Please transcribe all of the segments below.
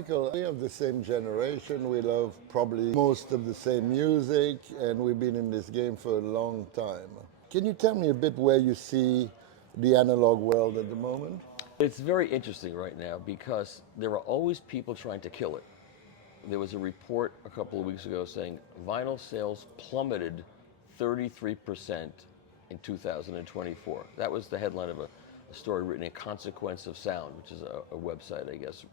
Michael, we have the same generation. We love probably most of the same music, and we've been in this game for a long time. Can you tell me a bit where you see the analog world at the moment? It's very interesting right now because there are always people trying to kill it. There was a report a couple of weeks ago saying vinyl sales plummeted 33% in 2024. That was the headline of a story written in Consequence of Sound, which is a website, I guess.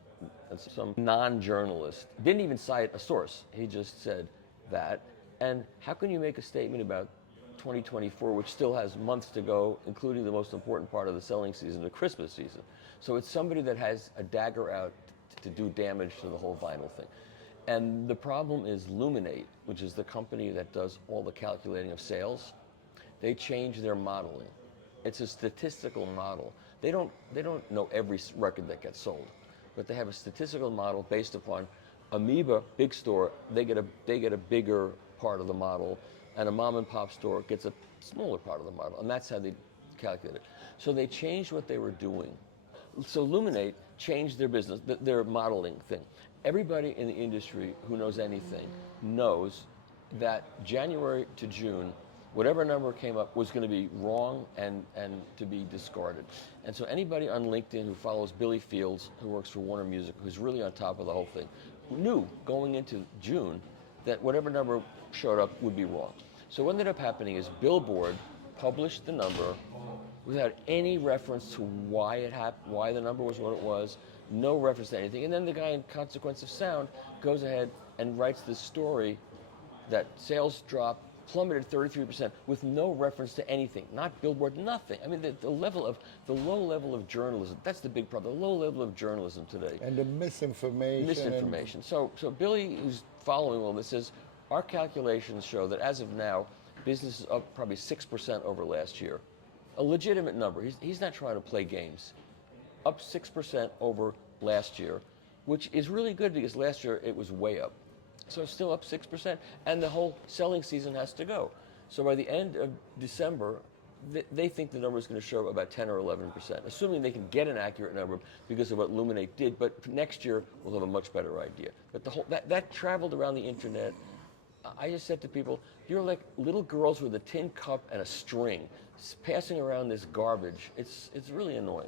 And some non-journalist didn't even cite a source. He just said that. And how can you make a statement about 2024, which still has months to go, including the most important part of the selling season, the Christmas season? So it's somebody that has a dagger out to do damage to the whole vinyl thing. And the problem is Luminate, which is the company that does all the calculating of sales. They change their modeling. It's a statistical model. They don't know every record that gets sold, but they have a statistical model based upon Amoeba, big store, they get a bigger part of the model, and a mom and pop store gets a smaller part of the model, and that's how they calculate it. So they changed what they were doing. So Luminate changed their business, their modeling thing. Everybody in the industry who knows anything knows that January to June, whatever number came up was going to be wrong and to be discarded. And so anybody on LinkedIn who follows Billy Fields, who works for Warner Music, who's really on top of the whole thing, knew going into June that whatever number showed up would be wrong. So what ended up happening is Billboard published the number without any reference to why it happened, why the number was what it was, no reference to anything. And then the guy in Consequence of Sound goes ahead and writes this story that sales dropped, plummeted 33% with no reference to anything, not Billboard, nothing. I mean, the low level of journalism, that's the big problem, the low level of journalism today. And the misinformation. Misinformation. So Billy, who's following all this, says, our calculations show that as of now, business is up probably 6% over last year. A legitimate number. He's not trying to play games. Up 6% over last year, which is really good because last year it was way up. So it's still up 6%, and the whole selling season has to go. So by the end of December, they think the number is going to show about 10 or 11%, assuming they can get an accurate number because of what Luminate did. But next year, we'll have a much better idea. But the whole that traveled around the internet. I just said to people, you're like little girls with a tin cup and a string, passing around this garbage. It's really annoying.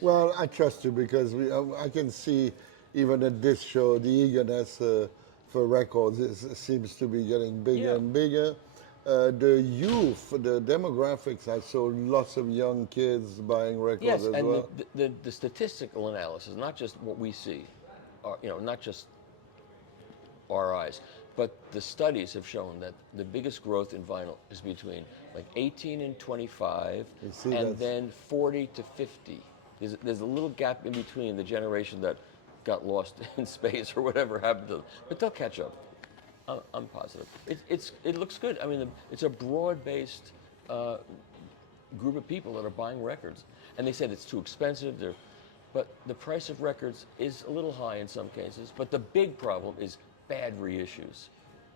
Well, I trust you because I can see even at this show the eagerness for records seems to be getting bigger and bigger. The youth, the demographics, I saw lots of young kids buying records as well. Yes, and the statistical analysis, not just what we see, not just our eyes, but the studies have shown that the biggest growth in vinyl is between like 18 and 25, and then 40 to 50. There's a little gap in between the generation that got lost in space or whatever happened to them, but they'll catch up. I'm positive. It looks good. I mean, it's a broad-based group of people that are buying records, and they said it's too expensive. But the price of records is a little high in some cases. But the big problem is bad reissues.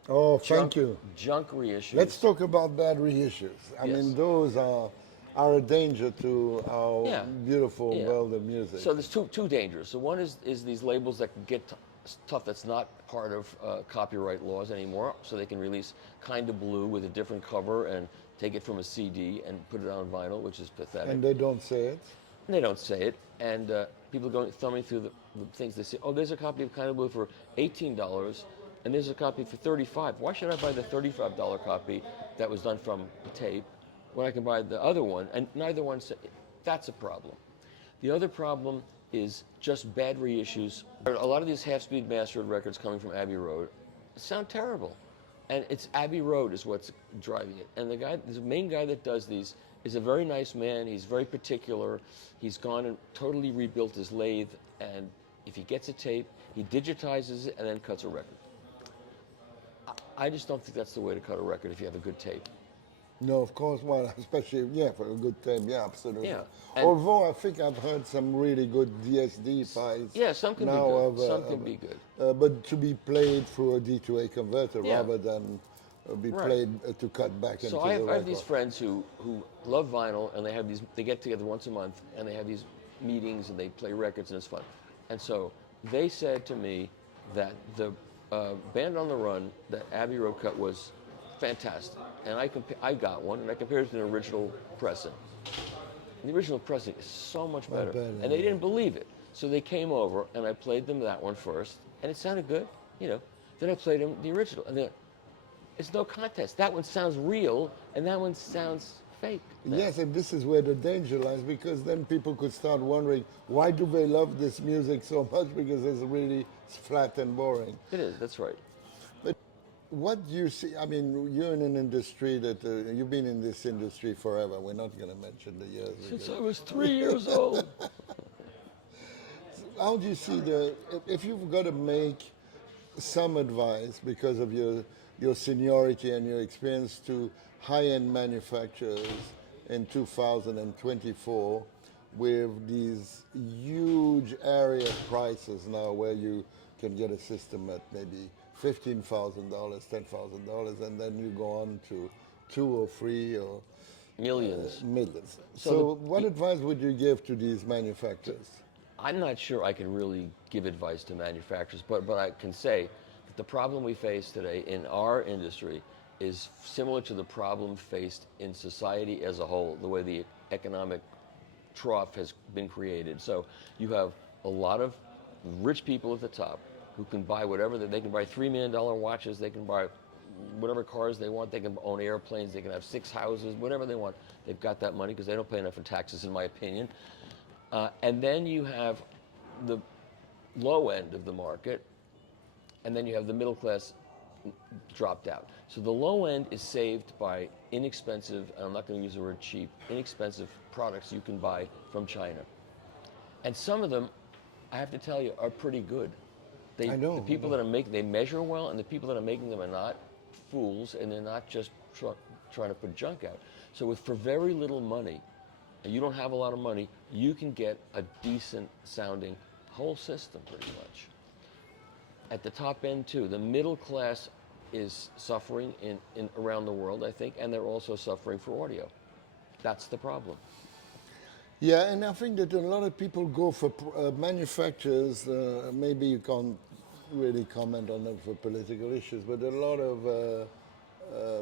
Oh, thank you. Junk reissues. Let's talk about bad reissues. I mean, those are a danger to our beautiful world of music. So there's two dangers. So one is these labels that can get stuff that's not part of copyright laws anymore, so they can release Kinda Blue with a different cover and take it from a CD and put it on vinyl, which is pathetic. And they don't say it? They don't say it. And people going thumbing through the things, they say, oh, there's a copy of Kinda Blue for $18, and there's a copy for $35. Why should I buy the $35 copy that was done from a tape when I can buy the other one? And neither one said, that's a problem. The other problem is just bad reissues. A lot of these half-speed mastered records coming from Abbey Road sound terrible. And it's Abbey Road is what's driving it. And the main guy that does these is a very nice man. He's very particular. He's gone and totally rebuilt his lathe. And if he gets a tape, he digitizes it and then cuts a record. I just don't think that's the way to cut a record if you have a good tape. No, of course, well, especially, for a good tape, absolutely. Yeah. Although I think I've heard some really good DSD files. Yeah, some can be good. Some can be good. But to be played through a D2A converter rather than be played to cut back into the record. So I have these friends who love vinyl, and they get together once a month, and they have these meetings, and they play records, and it's fun. And so they said to me that the Band on the Run, that Abbey Road cut was fantastic. And I got one, and I compared it to the original pressing. The original pressing is so much better. better, And they yeah. didn't believe it. So they came over, and I played them that one first, and it sounded good, you know. Then I played them the original, and they're like, it's no contest. That one sounds real, and that one sounds fake. now. Yes, and this is where the danger lies, because then people could start wondering, why do they love this music so much? Because it's really flat and boring. It is, that's right. But what do you see? I mean, you're in an industry that you've been in this industry forever. We're not going to mention the years. Since I was 3 years old. How do you see if you've got to make some advice because of your seniority and your experience to high-end manufacturers in 2024 with these huge area prices now where you can get a system at maybe $15,000, $10,000, and then you go on to 2 or 3 or Millions. millions. So So what advice would you give to these manufacturers? I'm not sure I can really give advice to manufacturers, but I can say that the problem we face today in our industry is similar to the problem faced in society as a whole, the way the economic trough has been created. So you have a lot of rich people at the top who can buy whatever, they can buy $3 million watches, they can buy whatever cars they want, they can own airplanes, they can have 6 houses, whatever they want. They've got that money because they don't pay enough in taxes, in my opinion. And then you have the low end of the market, and then you have the middle class dropped out. So the low end is saved by inexpensive, and I'm not going to use the word cheap, inexpensive products you can buy from China. And some of them, I have to tell you, are pretty good. I know. The people that are making, they measure well, and the people that are making them are not fools, and they're not just trying to put junk out. So for very little money, and you don't have a lot of money, you can get a decent sounding whole system pretty much. At the top end too, the middle class is suffering in around the world, I think, and they're also suffering for audio. That's the problem. Yeah, and I think that a lot of people go for manufacturers. Maybe you can't really comment on them for political issues, but a lot of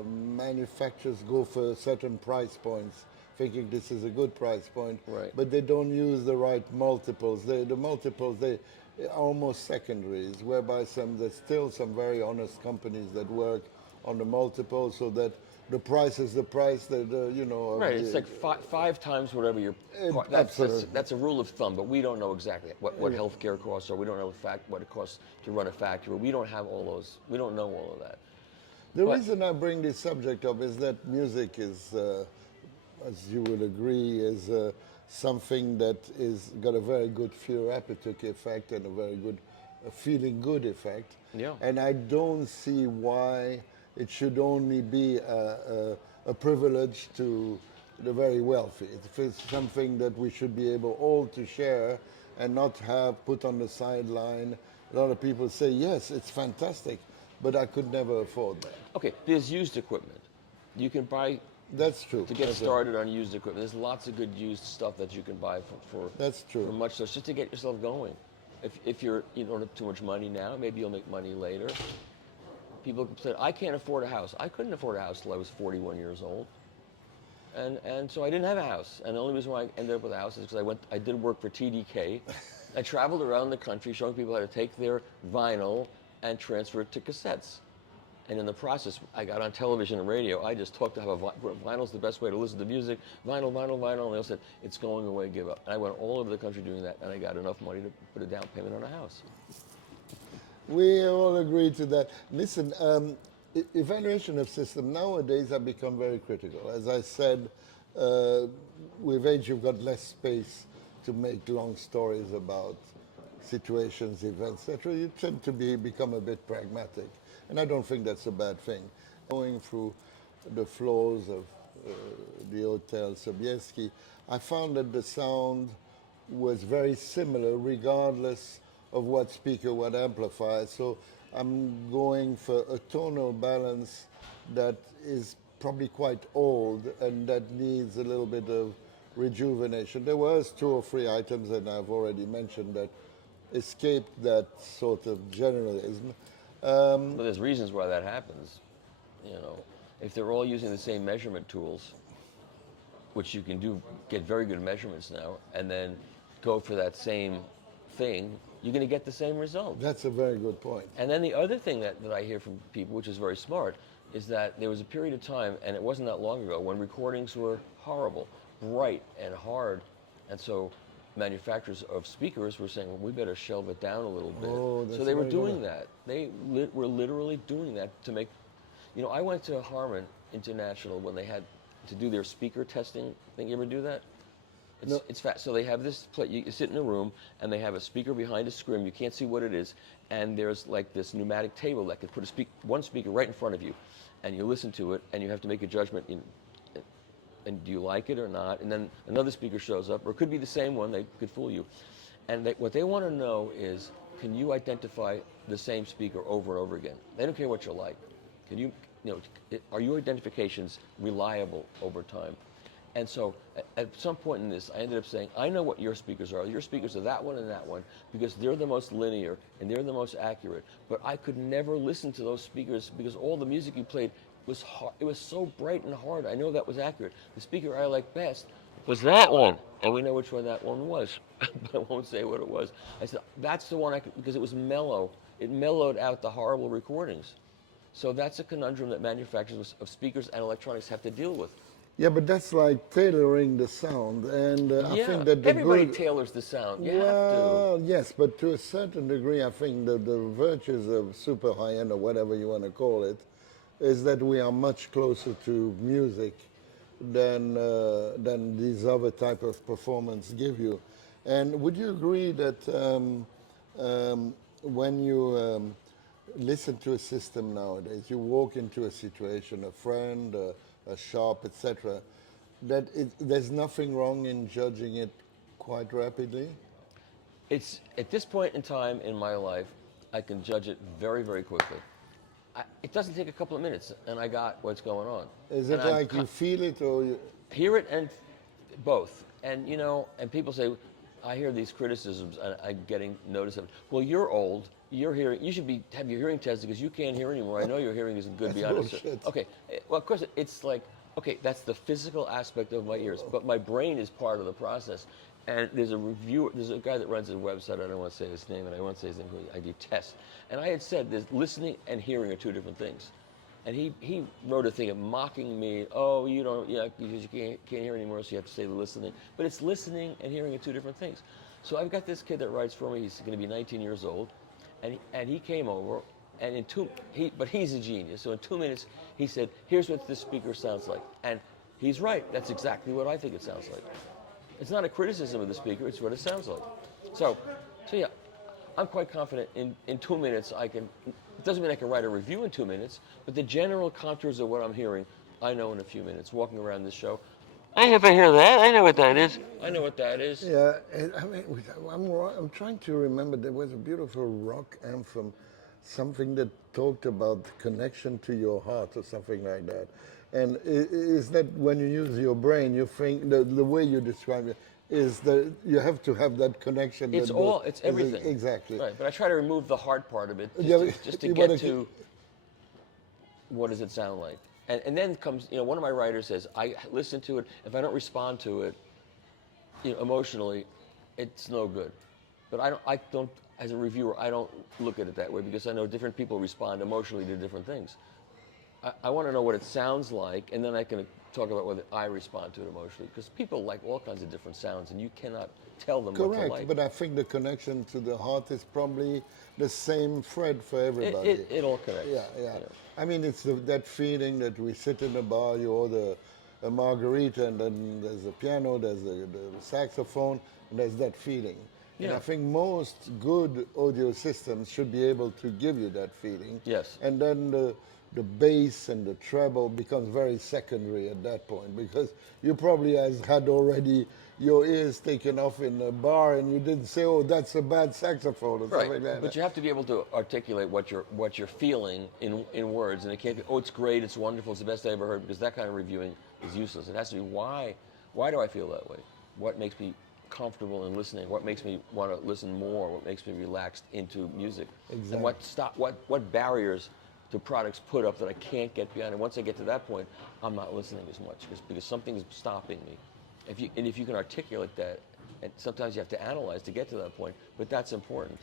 manufacturers go for certain price points, thinking this is a good price point, Right. but they don't use the right multiples. The multiples, they are almost secondaries, whereby there's still some very honest companies that work on the multiples so that the price is the price that, you know. of Right, the- it's like five times whatever your. Absolutely. That's a rule of thumb, but we don't know exactly what healthcare costs are. We don't know what it costs to run a factory. We don't have all those. We don't know all of that. The But- reason I bring this subject up is that music is, as you will agree, is something that is got a very good therapeutic effect and a very good feeling good effect. Yeah. And I don't see why it should only be a privilege to the very wealthy. It's something that we should be able all to share and not have put on the sideline. A lot of people say, yes, it's fantastic, but I could never afford that. Okay, there's used equipment. You can buy That's true. to get That's started on used equipment. There's lots of good used stuff that you can buy for That's true. for much less, just to get yourself going. If you don't have too much money now, maybe you'll make money later. People say, I can't afford a house. I couldn't afford a house till I was 41 years old. And so I didn't have a house. And the only reason why I ended up with a house is because I did work for TDK. I traveled around the country showing people how to take their vinyl and transfer it to cassettes. And in the process, I got on television and radio. I just talked about vinyl's the best way to listen to music. Vinyl, vinyl, vinyl. And they all said, it's going away, give up. And I went all over the country doing that, and I got enough money to put a down payment on a house. We all agree to that. Listen, evaluation of system nowadays have become very critical. As I said, with age you've got less space to make long stories about situations, events, etc. You tend to become a bit pragmatic. And I don't think that's a bad thing. Going through the floors of the Hotel Sobieski, I found that the sound was very similar regardless of what speaker, what amplifier. So I'm going for a tonal balance that is probably quite old and that needs a little bit of rejuvenation. There was 2 or 3 items, and I've already mentioned that escaped that sort of generalism. But there's reasons why that happens. You know, if they're all using the same measurement tools, which you can do, get very good measurements now, and then go for that same thing, you're going to get the same result. That's a very good point. And then the other thing that I hear from people, which is very smart, is that there was a period of time, and it wasn't that long ago, when recordings were horrible, bright and hard. And so manufacturers of speakers were saying, well, we better shelve it down a little bit. Oh, So they were very doing good. that. They were literally doing that to make, you know, I went to Harman International when they had to do their speaker testing. Think you ever do that? No. It's fast. So they have this plate. You sit in a room, and they have a speaker behind a screen. You can't see what it is, and there's like this pneumatic table that could put one speaker right in front of you, and you listen to it, and you have to make a judgment. And do you like it or not? And then another speaker shows up, or it could be the same one. They could fool you. And what they want to know is, can you identify the same speaker over and over again? They don't care what you like. Can you know, are your identifications reliable over time? And so at some point in this, I ended up saying, I know what your speakers are. Your speakers are that one and that one because they're the most linear and they're the most accurate. But I could never listen to those speakers because all the music you played was hard. It was so bright and hard. I know that was accurate. The speaker I liked best was that one. And we know which one that one was, but I won't say what it was. I said, that's the one because it was mellow. It mellowed out the horrible recordings. So that's a conundrum that manufacturers of speakers and electronics have to deal with. Yeah, but that's like tailoring the sound, and I Yeah, think that the everybody good. tailors the sound. You Well, yes, but to a certain degree, I think that the virtues of super high end or whatever you want to call it is that we are much closer to music than these other type of performance give you. And would you agree that when you listen to a system nowadays, you walk into a situation, a friend, a shop, etc., that there's nothing wrong in judging it quite rapidly? It's at this point in time in my life, I can judge it very, very quickly. It doesn't take a couple of minutes, and I got what's going on. Is And it like you feel it or you... hear it and both? And you know, and people say, I hear these criticisms, and I'm getting notice of it. Well, you're old. You're hearing. You should have your hearing tested because you can't hear anymore. I know your hearing isn't good That's beyond it. bullshit. Okay. Well, of course, it's like, okay, that's the physical aspect of my ears, but my brain is part of the process. And there's a guy that runs a website, I don't want to say his name, and I won't say his name, I do tests. And I had said there's listening and hearing are two different things. And he wrote a thing of mocking me, oh, you don't, yeah, because you can't hear anymore, so you have to say the listening. But it's listening and hearing are two different things. So I've got this kid that writes for me, he's going to be 19 years old, and he came over, and but he's a genius, so in 2 minutes, he said, here's what this speaker sounds like. And he's right, that's exactly what I think it sounds like. It's not a criticism of the speaker, it's what it sounds like. So yeah, I'm quite confident in 2 minutes it doesn't mean I can write a review in 2 minutes, but the general contours of what I'm hearing, I know in a few minutes, walking around this show. If I hear that, I know what that is. I know what that is. Yeah, I mean, I'm trying to remember, there was a beautiful rock anthem, something that talked about connection to your heart or something like that. And is that when you use your brain, you think, the way you describe it, is that you have to have that connection. It's everything. Exactly. Right, but I try to remove the hard part of it, just to you get wanna to what does it sound like. And then comes, you know, one of my writers says, I listen to it, if I don't respond to it, you know, emotionally, it's no good. But I don't, as a reviewer, I don't look at it that way because I know different people respond emotionally to different things. I want to know what it sounds like, and then I can talk about whether I respond to it emotionally. Because people like all kinds of different sounds, and you cannot tell them what to like. Correct, but I think the connection to the heart is probably the same thread for everybody. It all connects. Yeah. I mean, it's that feeling that we sit in a bar, you order a margarita, and then there's a piano, there's the saxophone, and there's that feeling. Yeah. And I think most good audio systems should be able to give you that feeling. Yes. And then the bass and the treble becomes very secondary at that point because you probably had already your ears taken off in a bar and you didn't say, oh, that's a bad saxophone or something like that. But you have to be able to articulate what you're feeling in words, and it can't be, oh, it's great, it's wonderful, it's the best I ever heard, because that kind of reviewing is useless. It has to be, why do I feel that way? What makes me comfortable in listening, what makes me want to listen more, what makes me relaxed into music, Exactly. and what barriers do products put up that I can't get beyond. And once I get to that point, I'm not listening as much because something's stopping me. If you can articulate that, and sometimes you have to analyze to get to that point, but that's important.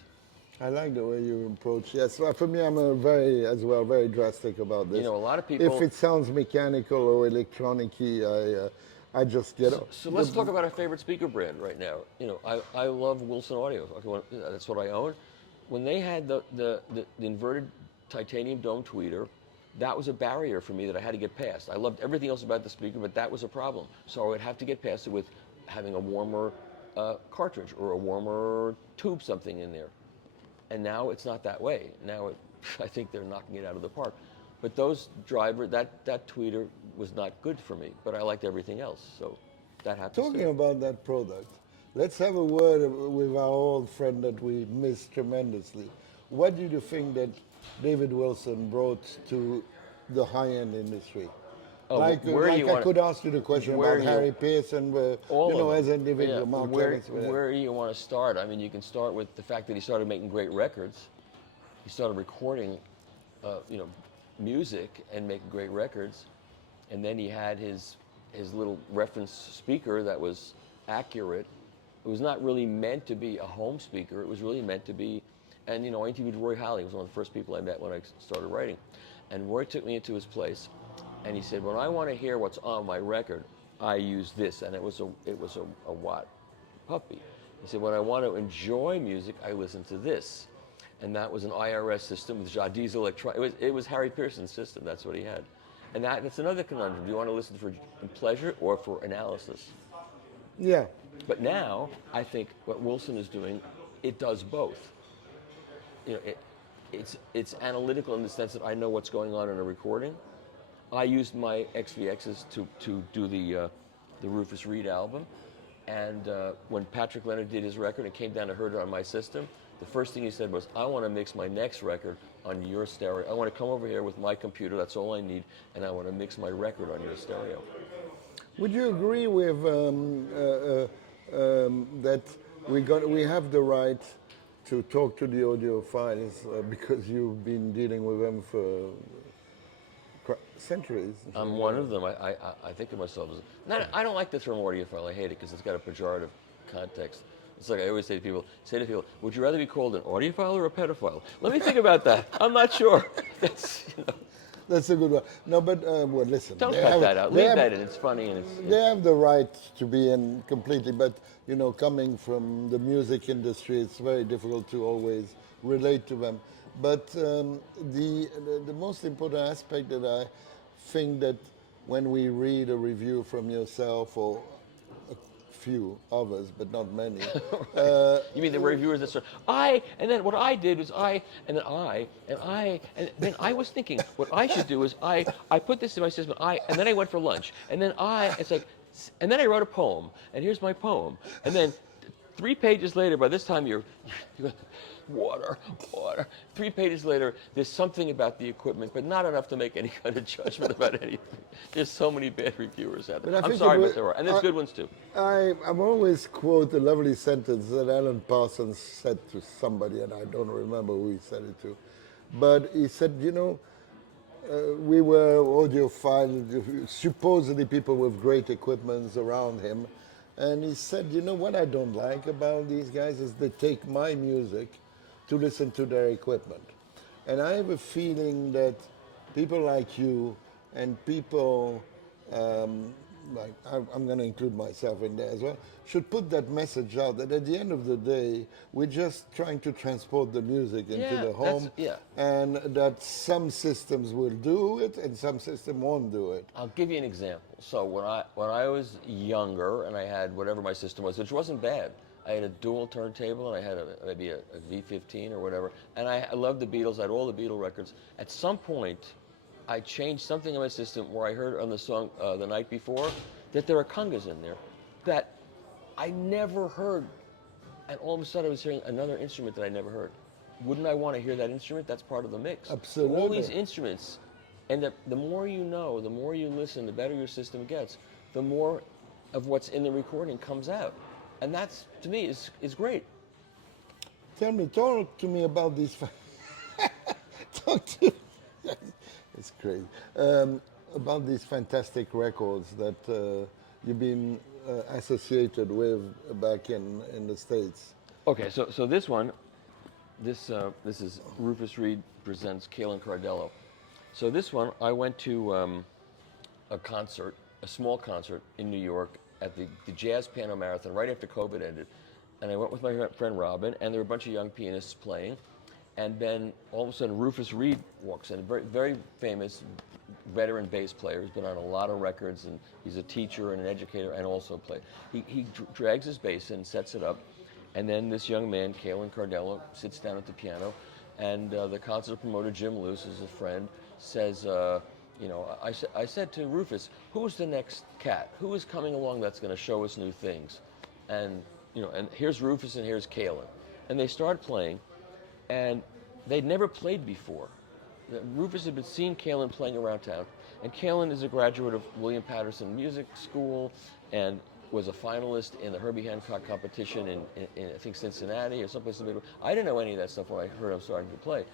I like the way you approach. Yes, well, for me, I'm a very drastic about this. You know, a lot of If people. it sounds mechanical or electronic-y, I just get off. So let's talk about our favorite speaker brand right now. You know, I love Wilson Audio. That's what I own. When they had the inverted titanium dome tweeter, that was a barrier for me that I had to get past. I loved everything else about the speaker, but that was a problem. So I would have to get past it with having a warmer cartridge or a warmer tube something in there. And now it's not that way. Now I think they're knocking it out of the park. But that tweeter was not good for me, but I liked everything else, so that happens. Talking about that product, let's have a word with our old friend that we miss tremendously. What do you think that David Wilson brought to the high-end industry? Oh, I could ask you the question where about do you- Harry Pearson, as an individual, Yeah, Mark where Clemens. do you want to start? I mean, you can start with the fact that he started making great records. He started recording, music and making great records, and then he had his little reference speaker that was accurate. It was not really meant to be a home speaker. It was really meant to be, and I interviewed Roy Halley. He was one of the first people I met when I started writing, and Roy took me into his place, and he said, when I want to hear what's on my record, I use this, and it was a Watt puppy. He said, when I want to enjoy music, I listen to this. And that was an IRS system with Jadis electronic. It was Harry Pearson's system. That's what he had. And that's another conundrum. Do you want to listen for pleasure or for analysis? Yeah. But now, I think what Wilson is doing, it does both. It's analytical in the sense that I know what's going on in a recording. I used my XVXs to do the Rufus Reid album. And when Patrick Leonard did his record and came down and heard it on my system, the first thing he said was, I want to mix my next record on your stereo. I want to come over here with my computer, that's all I need, and I want to mix my record on your stereo. Would you agree with that we have the right to talk to the audiophiles because you've been dealing with them for centuries? I'm one of them. I think of myself as... I don't like the term audiophile. I hate it because it's got a pejorative context. It's like I always say to people, would you rather be called an audiophile or a pedophile? Let me think about that. I'm not sure. That's a good one. No, but listen. Don't cut that out. Leave that in. It's funny and They have the right to be in completely, but coming from the music industry, it's very difficult to always relate to them. But the most important aspect that I think that when we read a review from yourself or few others, but not many. You mean the reviewers that start, and then what I did was and then I was thinking, what I should do is I put this in my system, and then I went for lunch, and then and then I wrote a poem, and here's my poem, and then 3 pages later, by this time you're water. 3 pages later, there's something about the equipment, but not enough to make any kind of judgment about anything. There's so many bad reviewers out there. I'm sorry, but there are. And there's good ones too. I'm always quote a lovely sentence that Alan Parsons said to somebody, and I don't remember who he said it to. But he said, we were audiophile, supposedly people with great equipments around him. And he said, what I don't like about these guys is they take my music to listen to their equipment. And I have a feeling that people like you and people like I'm going to include myself in there as well, should put that message out that at the end of the day, we're just trying to transport the music into the home, and that some systems will do it and some systems won't do it. I'll give you an example. So when I was younger and I had whatever my system was, which wasn't bad, I had a dual turntable and I had maybe a V15 or whatever, and I loved the Beatles. I had all the Beatle records. At some point, I changed something in my system where I heard on the song the night before that there are congas in there that I never heard, and all of a sudden I was hearing another instrument that I never heard. Wouldn't I want to hear that instrument? That's part of the mix. Absolutely. All these instruments, and the more you know, the more you listen, the better your system gets, the more of what's in the recording comes out. And that's, to me, is great. Talk to me about these. Talk to. It's crazy. About these fantastic records that you've been associated with back in the States. Okay, so this one, this is Rufus Reid presents Kalen Cardello. So this one, I went to a concert, a small concert in New York at the Jazz Piano Marathon right after COVID ended. And I went with my friend Robin, and there were a bunch of young pianists playing. And then all of a sudden, Rufus Reid walks in, a very, very famous veteran bass player. He's been on a lot of records, and he's a teacher and an educator, and also played. He drags his bass in, sets it up, and then this young man, Kalen Cardello, sits down at the piano, and the concert promoter, Jim Luce, is a friend, says, I said to Rufus, who's the next cat? Who is coming along that's going to show us new things? And and here's Rufus and here's Kalen. And they started playing, and they'd never played before. Rufus had been seeing Kalen playing around town, and Kalen is a graduate of William Patterson Music School and was a finalist in the Herbie Hancock competition in I think Cincinnati or someplace in the middle. I didn't know any of that stuff when I heard him starting to play.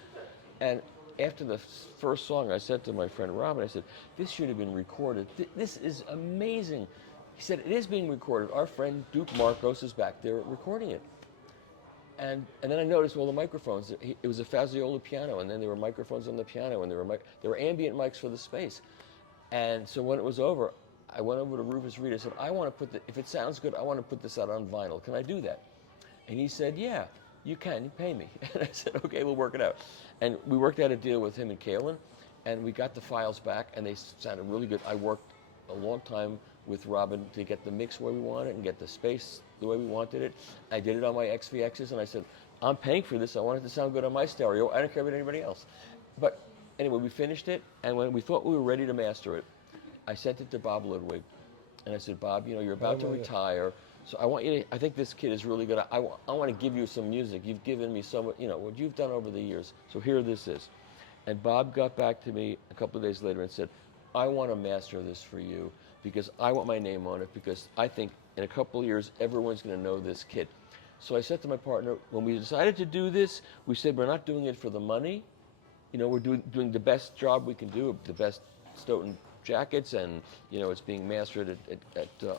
And after the first song, I said to my friend Robin, I said, this should have been recorded. This is amazing. He said, it is being recorded. Our friend Duke Marcos is back there recording it. And then I noticed all the microphones. It was a Fazioli piano, and then there were microphones on the piano, and there were ambient mics for the space. And so when it was over, I went over to Rufus Reid. I said, I want to if it sounds good, I want to put this out on vinyl. Can I do that? And he said, yeah, you can. You pay me. And I said, okay, we'll work it out. And we worked out a deal with him and Kalen, and we got the files back, and they sounded really good. I worked a long time with Robin to get the mix where we wanted it and get the space the way we wanted it. I did it on my XVXs, and I said, I'm paying for this. I want it to sound good on my stereo. I don't care about anybody else. But anyway, we finished it, and when we thought we were ready to master it, I sent it to Bob Ludwig, and I said, Bob, you're about to retire, so I want you to, I think this kid is really good. I want to give you some music. You've given me so much, what you've done over the years, so here this is. And Bob got back to me a couple of days later and said, I want to master this for you because I want my name on it, because I think in a couple of years, everyone's going to know this kid. So I said to my partner, when we decided to do this, we said we're not doing it for the money. We're doing the best job we can do, the best Stoughton jackets, and it's being mastered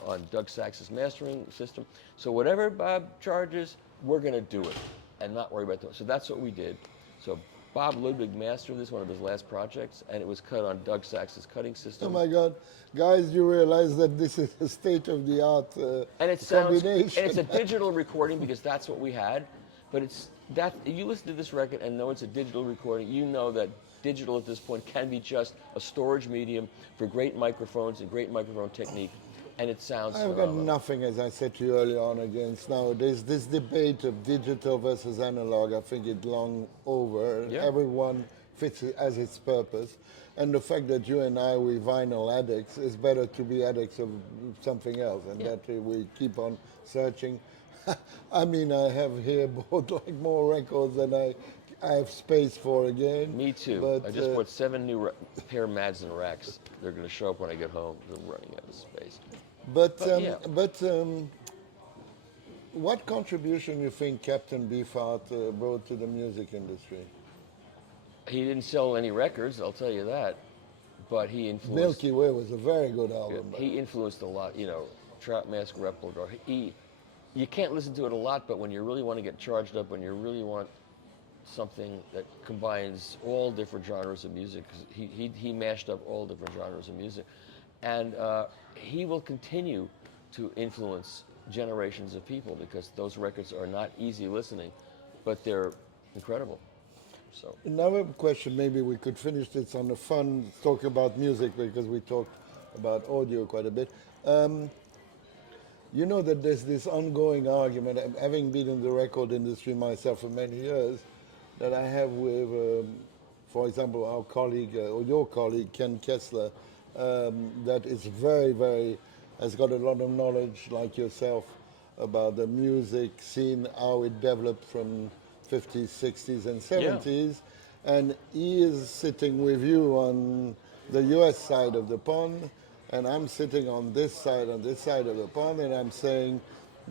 on Doug Sax's mastering system. So whatever Bob charges, we're going to do it and not worry about it. So that's what we did. So Bob Ludwig mastered this, one of his last projects, and it was cut on Doug Sax's cutting system. Oh my God, guys! You realize that this is a state-of-the-art and it sounds, combination. And it's a digital recording because that's what we had. But if you listen to this record and know it's a digital recording, you know that digital at this point can be just a storage medium for great microphones and great microphone technique, and it sounds I've phenomenal. got nothing, as I said to you earlier on, against nowadays this debate of digital versus analog. I think it's long over. Yeah. Everyone fits it as its purpose. And the fact that you and I, we vinyl addicts, it's better to be addicts of something else, and that we keep on searching. I mean, I have here bought like more records than I have space for again. Me too. But, I just bought 7 new pair of Madsen racks. They're going to show up when I get home. They're running out of space. But what contribution you think Captain Beefheart brought to the music industry? He didn't sell any records, I'll tell you that. But he influenced. Milky Way was a very good album. He influenced a lot. Trap Mask Replica. You can't listen to it a lot, but when you really want to get charged up, when you really want something that combines all different genres of music, 'cause he mashed up all different genres of music, and he will continue to influence generations of people because those records are not easy listening, but they're incredible. So another question, maybe we could finish this on a fun talk about music, because we talked about audio quite a bit. You know that there's this ongoing argument, having been in the record industry myself for many years, that I have with, for example, our colleague, or your colleague, Ken Kessler, that is has got a lot of knowledge, like yourself, about the music scene, how it developed from 50s, 60s, and 70s. And he is sitting with you on the US side of the pond, and I'm sitting on this side of the pond, and I'm saying,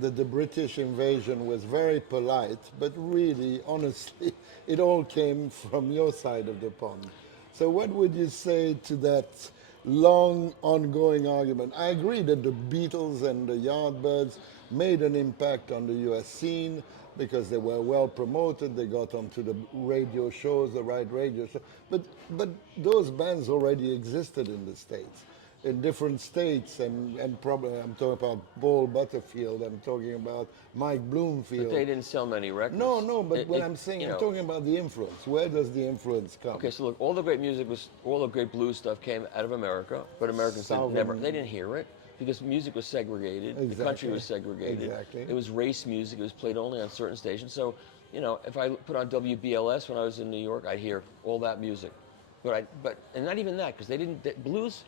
that the British invasion was very polite, but really, honestly, it all came from your side of the pond. So what would you say to that long ongoing argument? I agree that the Beatles and the Yardbirds made an impact on the US scene because they were well promoted, they got onto the radio shows, the right radio shows. But those bands already existed in the States, in different states, and probably I'm talking about Paul Butterfield, I'm talking about Mike Bloomfield. But they didn't sell many records. No, but when I'm saying, I'm talking about the influence. Where does the influence come? Okay, so look, all the great blues stuff came out of America, but Americans they didn't hear it because music was segregated, Exactly. the country was segregated. Exactly. It was race music, it was played only on certain stations. So, if I put on WBLS when I was in New York, I'd hear all that music. But not even that, because blues,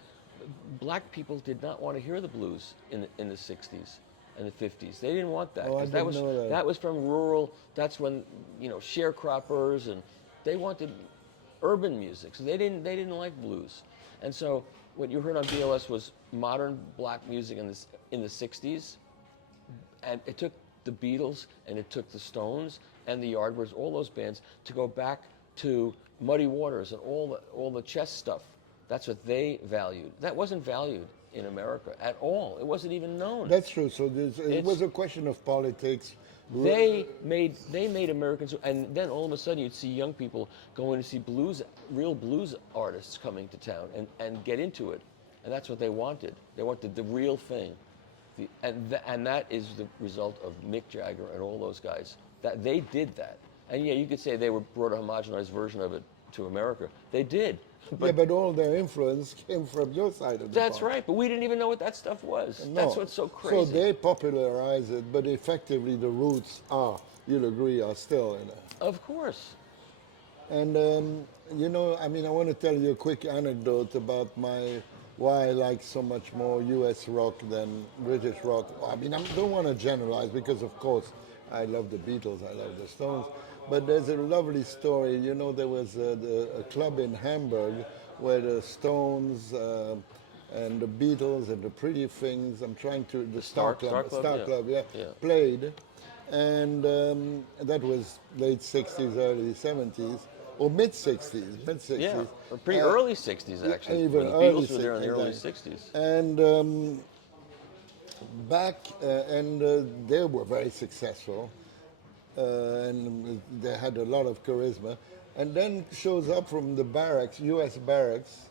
black people did not want to hear the blues in the 60s and the 50s. They didn't want that. Oh, I didn't know that. That was from rural, that's when, sharecroppers, and they wanted urban music. So they didn't like blues. And so what you heard on BLS was modern black music in the 60s. And it took the Beatles and it took the Stones and the Yardbirds, all those bands, to go back to Muddy Waters and all the chess stuff. That's what they valued. That wasn't valued in America at all. It wasn't even known. That's true. So it was a question of politics. They made Americans, and then all of a sudden you'd see young people going to see real blues artists coming to town and get into it, and that's what they wanted. They wanted the real thing, and that is the result of Mick Jagger and all those guys. That they did that, and yeah, you could say they brought a homogenized version of it to America. They did. But all their influence came from your side of the That's pond. right, but we didn't even know what that stuff was. No. That's what's so crazy. So they popularized it, but effectively the roots you'll agree, are still in it. Of course. And, I want to tell you a quick anecdote about why I like so much more US rock than British rock. I don't want to generalize because, of course, I love the Beatles, I love the Stones. But there's a lovely story. There was a club in Hamburg where the Stones and the Beatles and the Pretty Things, the Star Club, played. And that was late 60s, early 70s, or mid-60s. Yeah, pretty early 60s, actually. Even the early Beatles were there in the early 60s. 60s. And they were very successful. And they had a lot of charisma. And then shows up from the barracks, U.S. barracks,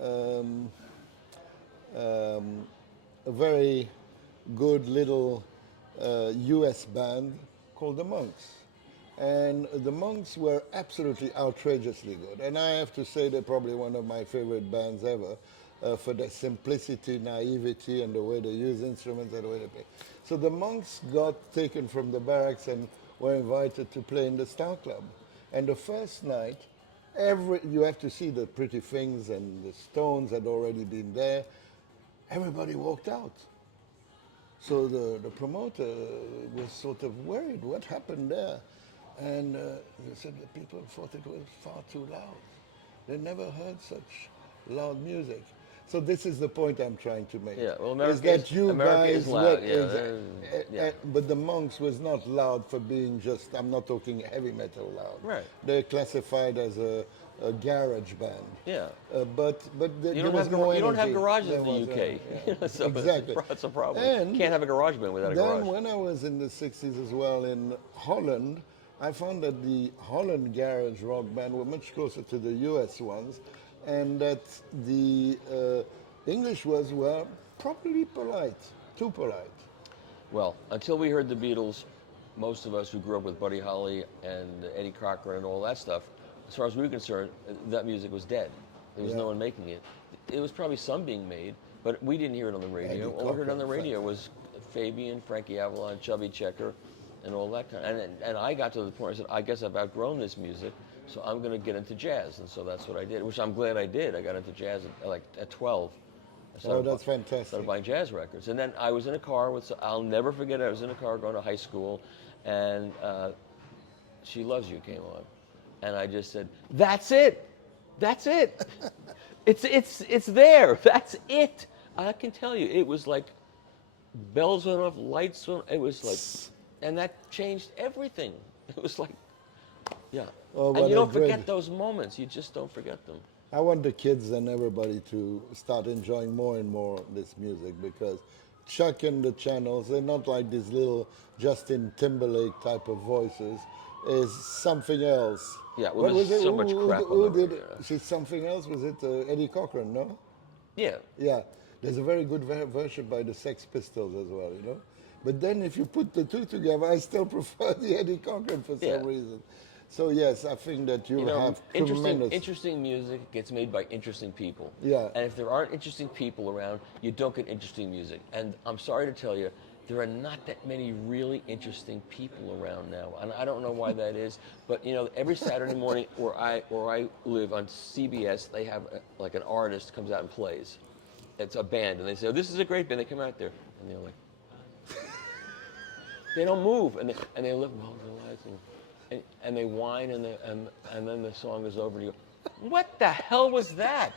a very good little U.S. band called the Monks. And the Monks were absolutely outrageously good. And I have to say they're probably one of my favorite bands ever for their simplicity, naivety, and the way they use instruments and the way they play. So the Monks got taken from the barracks and were invited to play in the Star Club. And the first night, you have to see the Pretty Things and the Stones had already been there. Everybody walked out. So the promoter was sort of worried, what happened there? And they said the people thought it was far too loud. They never heard such loud music. So this is the point I'm trying to make. Yeah, well, America is loud. Yeah. But the Monks was not loud for being just, I'm not talking heavy metal loud. Right. They're classified as a garage band. Yeah. But you don't have garages in the UK. So exactly. It's a problem. And you can't have a garage band without a garage. Then when I was in the 60s as well in Holland, I found that the Holland garage rock band were much closer to the US ones, and that the English were probably polite, too polite. Well, until we heard the Beatles, most of us who grew up with Buddy Holly and Eddie Cochran and all that stuff, as far as we were concerned, that music was dead. There was no one making it. It was probably some being made, but we didn't hear it on the radio. All we heard on the radio was Fabian, Frankie Avalon, Chubby Checker, and all that kind of, and I got to the point where I said, I guess I've outgrown this music, so I'm going to get into jazz. And so that's what I did, which I'm glad I did. I got into jazz at 12. Oh, that's fantastic. Started buying jazz records. And then I was in a car I'll never forget it, I was in a car going to high school, and She Loves You came on. And I just said, that's it. That's it. It's there. That's it. I can tell you, it was like bells went off, lights went. It was like, and that changed everything. It was like, yeah. Oh, And what you a don't great. forget those moments. You just don't forget them. I want the kids and everybody to start enjoying more and more this music because checking the channels, they're not like these little Justin Timberlake type of voices. Is something else. Yeah, well, What was there's it? so much crap on Who the did radio. it? She's something else? Was it Eddie Cochran? No. Yeah, Yeah, there's a very good version by the Sex Pistols as well, you know. But then if you put the two together, I still prefer the Eddie Cochran for yeah. some reason. So yes, I think that you You know, have tremendous. interesting music gets made by interesting people. Yeah. And if there aren't interesting people around, you don't get interesting music. And I'm sorry to tell you, there are not that many really interesting people around now. And I don't know why that is, but you know, every Saturday morning where I live on CBS, they have like an artist comes out and plays. It's a band, and they say, "Oh, this is a great band." They come out there, and they're like, they don't move, and they look, well, and they whine, and then the song is over, and you go, "What the hell was that?"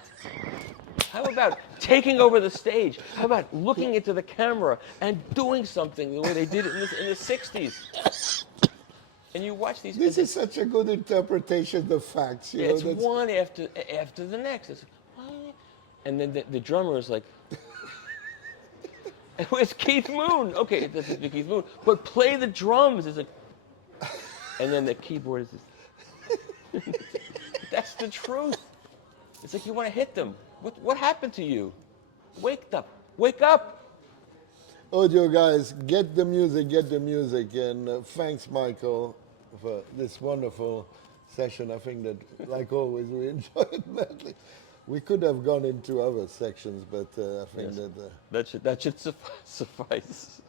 How about taking over the stage? How about looking into the camera and doing something the way they did it in the 60s? And you watch these. This is such a good interpretation of the facts, you know. It's one after the next. It's, and then the drummer is like, "It's Keith Moon." Okay, this is the Keith Moon, but play the drums. It's like, and then the keyboard is just. That's the truth. It's like you want to hit them. What happened to you? Wake up! Wake up! Audio guys, get the music, and thanks, Michael, for this wonderful session. I think that, like always, we enjoyed it madly. We could have gone into other sections, but I think Yes. that. That should suffice.